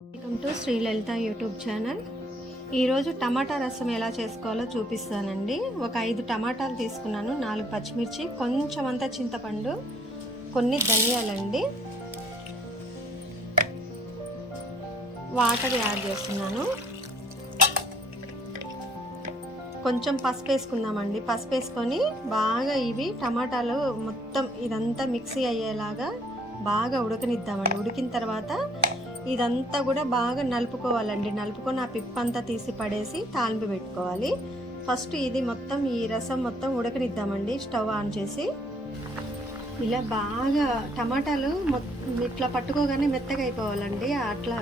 Welcome to Sri Lalitha YouTube channel. ఈరోజు టమాటా రసం ఎలా చేసుకోవాలో చూపిస్తానండి. ఒక 5 టమాటాలు తీసుకున్నాను, 4 పచ్చిమిర్చి, కొంచెం అంతా చింతపండు, కొన్ని ధనియాలండి, వాటర్ యాడ్ చేస్తున్నాను. కొంచెం పసుపు వేసుకుందామండి. పసుపు వేసుకొని బాగా ఇవి టమాటాలు మొత్తం ఇదంతా మిక్సీ అయ్యేలాగా బాగా ఉడకనిద్దామండి. ఉడికిన తర్వాత ఇదంతా కూడా బాగా నలుపుకోవాలండి. నలుపుకొని ఆ పిప్పంతా తీసి పడేసి తాలింపు పెట్టుకోవాలి. ఫస్ట్ ఇది మొత్తం ఈ రసం మొత్తం ఉడకనిద్దామండి. స్టవ్ ఆన్ చేసి ఇలా బాగా టమాటాలు ఇట్లా పట్టుకోగానే మెత్తగా అయిపోవాలండి. అట్లా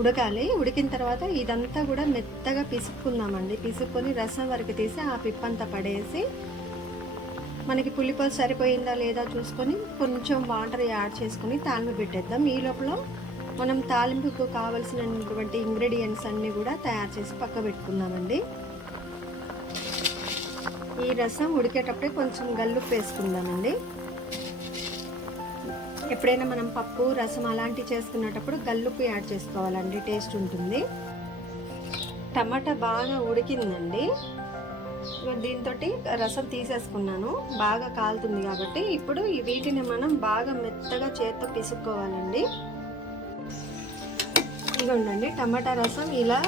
ఉడకాలి. ఉడికిన తర్వాత ఇదంతా కూడా మెత్తగా పిసుక్కుందామండి. పిసుక్కొని రసం వరకు తీసి ఆ పిప్పంతా పడేసి మనకి పులిపొలు సరిపోయిందా లేదా చూసుకొని కొంచెం వాటర్ యాడ్ చేసుకొని తాలింపు పెట్టేద్దాం. ఈ లోపల మనం తాలింపుకు కావలసినటువంటి ఇంగ్రీడియంట్స్ అన్నీ కూడా తయారు చేసి పక్క పెట్టుకుందామండి. ఈ రసం ఉడికేటప్పుడే కొంచెం గల్లుప్పు వేసుకుందామండి. ఎప్పుడైనా మనం పప్పు రసం అలాంటివి చేసుకునేటప్పుడు గల్లుప్పు యాడ్ చేసుకోవాలండి, టేస్ట్ ఉంటుంది. టమాటా బాగా ఉడికిందండి. దీంతో రసం తీసేసుకున్నాను, బాగా కాలుతుంది కాబట్టి. ఇప్పుడు వీటిని మనం బాగా మెత్తగా చేత్తో పిసుక్కోవాలండి. ఇదిగోండి టమాటా రసం ఇలా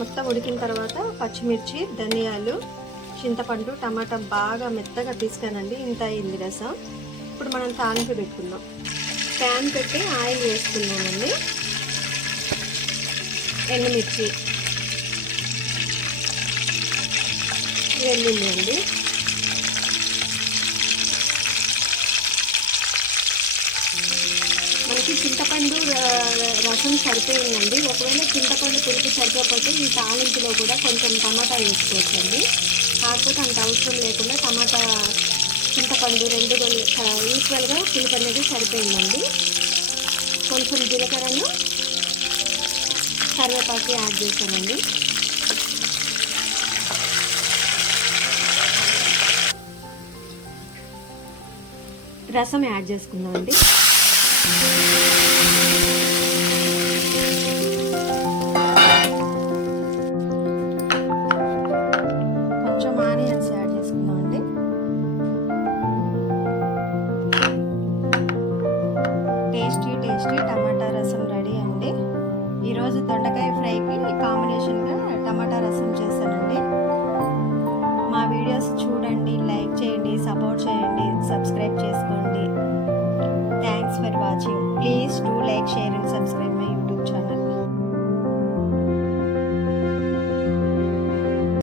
మొత్తం ఉడికిన తర్వాత పచ్చిమిర్చి, ధనియాలు, చింతపండు, టమాటా బాగా మెత్తగా పిసుకానండి. ఇంత అయింది రసం. ఇప్పుడు మనం తాలింపు పెట్టుకుందాం. ప్యాన్ పెట్టి ఆయిల్ వేసుకున్నామండి. ఎండుమిర్చి, వెల్లుల్లి అండి, మనకి చింతపండు రసం సరిపోయిందండి. ఒకవేళ చింతపండు పులుపు సరిపోతే ఈ తాలింపులో కూడా కొంచెం టమాటా వేసుకోవచ్చండి. కాకపోతే అంత అవసరం లేకుండా టమాటా చింతపండు రెండు ఈక్వల్గా పులుపు అనేది సరిపోయిందండి. కొంచెం జీలకర్రను, కరివేపాకు యాడ్ చేశానండి. రసం యాడ్ చేసుకుందామండి.